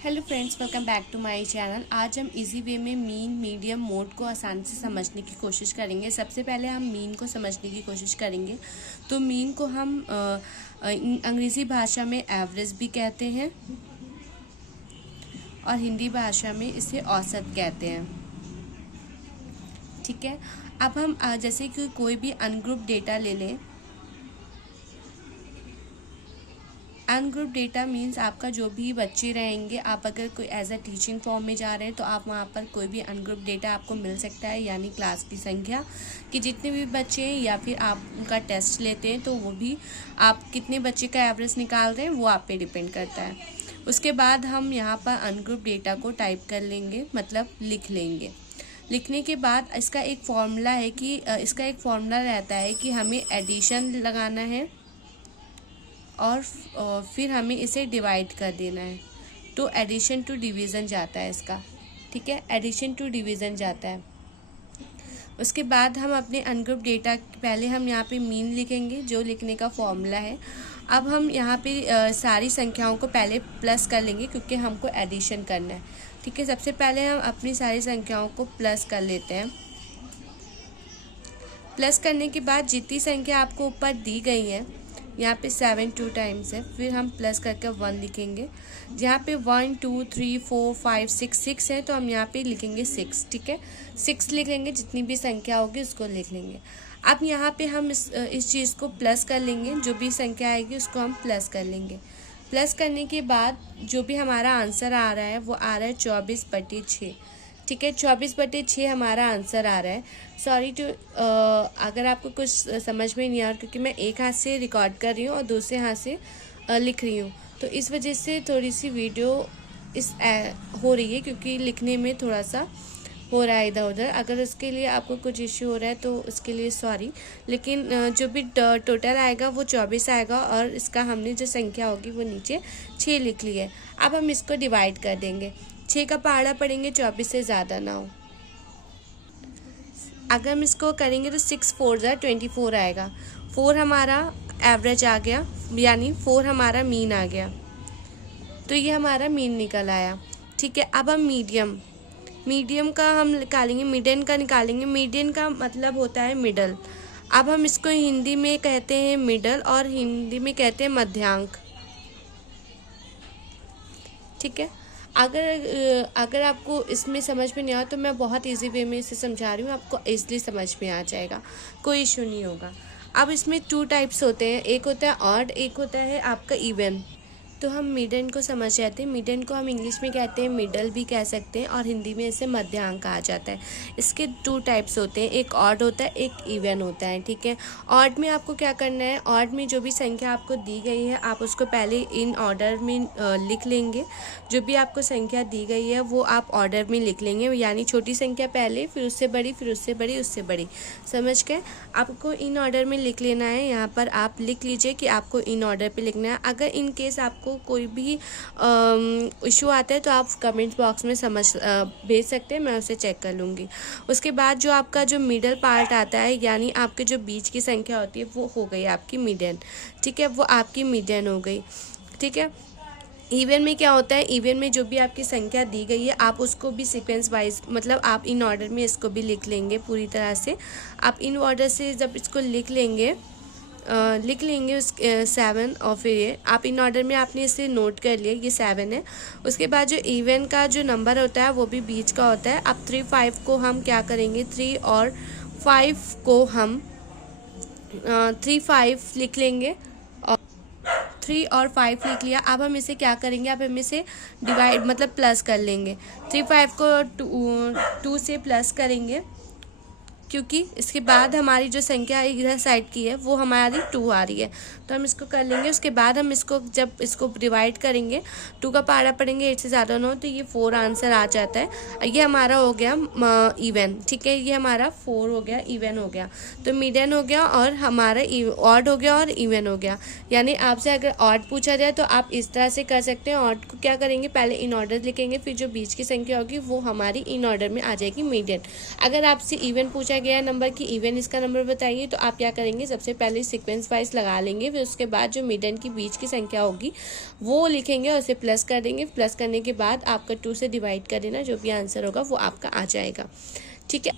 Hello friends, welcome back to my channel. आज हम easy way में मीन मीडियम मोड को आसानी से समझने की कोशिश करेंगे। सबसे पहले हम मीन को समझने की कोशिश करेंगे। तो मीन को हम अंग्रेज़ी भाषा में एवरेज भी कहते हैं और हिंदी भाषा में इसे औसत कहते हैं। ठीक है, अब हम जैसे कि कोई भी अनग्रुप डेटा ले लें। अनग्रुप डेटा मीन्स आपका जो भी बच्चे रहेंगे, आप अगर कोई एज अ टीचिंग फॉर्म में जा रहे हैं तो आप वहाँ पर कोई भी अनग्रुप डेटा आपको मिल सकता है, यानी क्लास की संख्या कि जितने भी बच्चे हैं, या फिर आप उनका टेस्ट लेते हैं तो वो भी आप कितने बच्चे का एवरेज निकाल रहे हैं वो आप पे डिपेंड करता है। उसके बाद हम यहाँ पर अनग्रुप डेटा को टाइप कर लेंगे, मतलब लिख लेंगे। लिखने के बाद इसका एक फॉर्मूला रहता है कि हमें एडिशन लगाना है और फिर हमें इसे डिवाइड कर देना है। तो एडिशन टू डिवीज़न जाता है इसका। ठीक है, एडिशन टू डिवीज़न जाता है। उसके बाद हम अपने अनग्रुप डेटा, पहले हम यहाँ पे मीन लिखेंगे जो लिखने का फॉर्मूला है। अब हम यहाँ पे सारी संख्याओं को पहले प्लस कर लेंगे क्योंकि हमको एडिशन करना है। ठीक है, सबसे पहले हम अपनी सारी संख्याओं को प्लस कर लेते हैं। प्लस करने के बाद जितनी संख्या आपको ऊपर दी गई है, यहाँ पे 7 2 टाइम्स है, फिर हम प्लस करके 1 लिखेंगे। जहाँ पे 1 2 3 4 5 6 है तो हम यहाँ पे लिखेंगे 6। ठीक है, 6 लिख लेंगे, जितनी भी संख्या होगी उसको लिख लेंगे। अब यहाँ पे हम इस चीज़ को प्लस कर लेंगे, जो भी संख्या आएगी उसको हम प्लस कर लेंगे। प्लस करने के बाद जो भी हमारा आंसर आ रहा है वो आ रहा है 24/6। ठीक है, 24/6 हमारा आंसर आ रहा है। सॉरी टू अगर आपको कुछ समझ में नहीं आ रहा, क्योंकि मैं एक हाथ से रिकॉर्ड कर रही हूँ और दूसरे हाथ से लिख रही हूँ, तो इस वजह से थोड़ी सी वीडियो हो रही है, क्योंकि लिखने में थोड़ा सा हो रहा है इधर उधर। अगर उसके लिए आपको कुछ इश्यू हो रहा है तो उसके लिए सॉरी, लेकिन जो भी टोटल आएगा वो 24 आएगा और इसका हमने जो संख्या होगी वो नीचे 6 लिख ली है। अब हम इसको डिवाइड कर देंगे। 6 का पहाड़ा पढ़ेंगे 24 से ज़्यादा ना हो। अगर हम इसको करेंगे तो 6 4 24 आएगा। 4 हमारा एवरेज आ गया, यानी 4 हमारा मीन आ गया। तो ये हमारा मीन निकल आया। ठीक है, अब हम मीडियम का हम निकालेंगे, मीडियन का निकालेंगे। मीडियन का मतलब होता है मिडल। अब हम इसको हिंदी में कहते हैं मिडल और हिंदी में कहते हैं मध्यांक। ठीक है, अगर आपको इसमें समझ में नहीं आया तो मैं बहुत इजी वे में इसे समझा रही हूँ, आपको ईज़िली समझ में आ जाएगा, कोई इशू नहीं होगा। अब इसमें 2 टाइप्स होते हैं, एक होता है ऑड, एक होता है आपका इवन। तो हम मीडियन को समझ जाते हैं। मीडियन को हम इंग्लिश में कहते हैं मिडल भी कह सकते हैं और हिंदी में इसे मध्यांक कहा जाता है। इसके 2 टाइप्स होते हैं, एक ऑड होता है, एक इवन होता है। ठीक है, ऑड में आपको क्या करना है, ऑड में जो भी संख्या आपको दी गई है आप उसको पहले इन ऑर्डर में लिख लेंगे। जो भी आपको संख्या दी गई है वो आप ऑर्डर में लिख लेंगे, यानी छोटी संख्या पहले, फिर उससे बड़ी, फिर उससे बड़ी, उससे बड़ी। समझ गए? आपको इन ऑर्डर में लिख लेना है। यहाँ पर आप लिख लीजिए कि आपको इन ऑर्डर पे लिखना है। अगर इन केस आपको कोई भी इशू आता है तो आप कमेंट बॉक्स में भेज सकते हैं, मैं उसे चेक कर लूँगी। उसके बाद जो आपका जो मिडल पार्ट आता है, यानी आपके जो बीच की संख्या होती है वो हो गई आपकी मीडियन। ठीक है, वो आपकी मीडियन हो गई। ठीक है, इवन में क्या होता है, इवन में जो भी आपकी संख्या दी गई है आप उसको भी सीक्वेंस वाइज, मतलब आप इन ऑर्डर में इसको भी लिख लेंगे पूरी तरह से। आप इन ऑर्डर से जब इसको लिख लेंगे उस 7, और फिर ये आप इन ऑर्डर में आपने इसे नोट कर लिया, ये 7 है। उसके बाद जो इवन का जो नंबर होता है वो भी बीच का होता है। अब 3 5 को हम क्या करेंगे, 3 और 5 को हम 3 5 लिख लेंगे। 3 और 5 लिख लिया। अब हम इसे क्या करेंगे, अब हम इसे डिवाइड मतलब प्लस कर लेंगे। 3 5 को 2 से प्लस करेंगे, क्योंकि इसके बाद हमारी जो संख्या इधर साइड की है वो हमारी 2 आ रही है, तो हम इसको कर लेंगे। उसके बाद हम इसको जब इसको डिवाइड करेंगे, 2 का पहाड़ा पढ़ेंगे 8 से ज़्यादा ना हो, तो ये 4 आंसर आ जाता है। ये हमारा हो गया इवन। ठीक है, ये हमारा 4 हो गया, इवन हो गया। तो मीडियन हो गया और हमारा ऑड हो गया और इवन हो गया। यानी आपसे अगर ऑड पूछा जाए तो आप इस तरह से कर सकते हैं। ऑड को क्या करेंगे, पहले इन ऑर्डर लिखेंगे, फिर जो बीच की संख्या होगी वो हमारी इन ऑर्डर में आ जाएगी मीडियन। अगर आपसे इवन पूछा गया नंबर कि इवन इसका नंबर बताइए, तो आप क्या करेंगे, सबसे पहले सीक्वेंस वाइज लगा लेंगे, फिर उसके बाद जो मिडन की बीच की संख्या होगी वो लिखेंगे और उसे प्लस कर देंगे। प्लस करने के बाद आपका 2 से डिवाइड कर देना, जो भी आंसर होगा वो आपका आ जाएगा। ठीक है।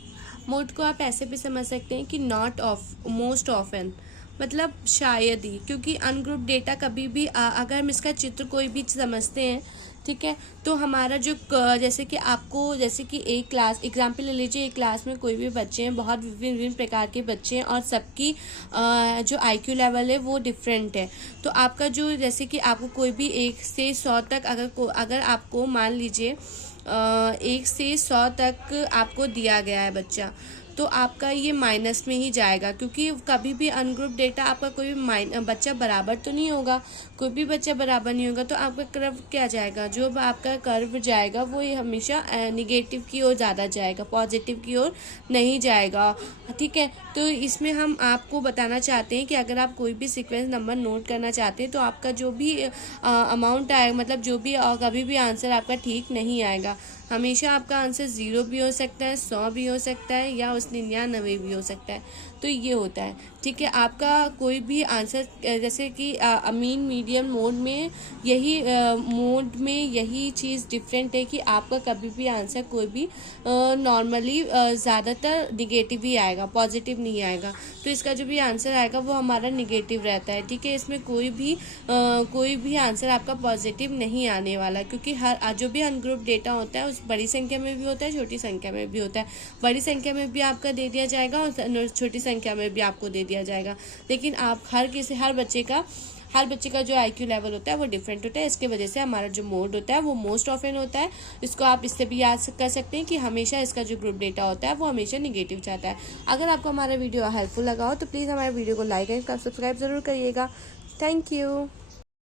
मोड को आप ऐसे भी समझ सकते हैं कि नॉट ऑफ, मोस्ट ऑफन, मतलब शायद ही, क्योंकि अनग्रुप डेटा कभी भी अगर हम इसका चित्र कोई भी समझते हैं, ठीक है, तो हमारा जो जैसे कि आपको, जैसे कि एक क्लास एग्जाम्पल ले लीजिए, एक क्लास में कोई भी बच्चे हैं, बहुत विभिन्न विभिन्न प्रकार के बच्चे हैं और सबकी जो IQ लेवल है वो डिफरेंट है। तो आपका जो, जैसे कि आपको कोई भी 1 से 100 तक अगर आपको मान लीजिए 1 से 100 तक आपको दिया गया है बच्चा, तो आपका ये माइनस में ही जाएगा, क्योंकि कभी भी अनग्रुप डेटा आपका कोई भी बच्चा बराबर तो नहीं होगा, कोई भी बच्चा बराबर नहीं होगा, तो आपका कर्व क्या जाएगा, जो आपका कर्व जाएगा वो ये हमेशा निगेटिव की ओर ज़्यादा जाएगा, पॉजिटिव की ओर नहीं जाएगा। ठीक है। तो इसमें हम आपको बताना चाहते हैं कि अगर आप कोई भी सीक्वेंस नंबर नोट करना चाहते हैं तो आपका जो भी अमाउंट आएगा, मतलब जो भी कभी भी आंसर आपका ठीक नहीं आएगा। हमेशा आपका आंसर 0 भी हो सकता है, 100 भी हो सकता है, या 99 भी हो सकता है। तो ये होता है। ठीक है। आपका कोई भी आंसर, जैसे कि मीन मीडियम मोड में यही चीज़ डिफरेंट है कि आपका कभी भी आंसर कोई भी नॉर्मली ज़्यादातर निगेटिव ही आएगा, पॉजिटिव नहीं आएगा। तो इसका जो भी आंसर आएगा वो हमारा निगेटिव रहता है। ठीक है। इसमें कोई भी आंसर आपका पॉजिटिव नहीं आने वाला, क्योंकि हर जो भी अनग्रुप डेटा होता है उस बड़ी संख्या में भी होता है, छोटी संख्या में भी होता है। बड़ी संख्या में भी आपका दे दिया जाएगा और छोटी संख्या में भी आपको दे दिया जाएगा। लेकिन आप हर बच्चे का जो IQ लेवल होता है वो डिफरेंट होता है। इसके वजह से हमारा जो मोड होता है वो मोस्ट ऑफन होता है। इसको आप इससे भी याद कर सकते हैं कि हमेशा इसका जो ग्रुप डेटा होता है वो हमेशा निगेटिव जाता है। अगर आपको हमारा वीडियो हेल्पफुल लगा हो तो प्लीज़ हमारे वीडियो को लाइक एंड सब्सक्राइब ज़रूर करिएगा। Thank you.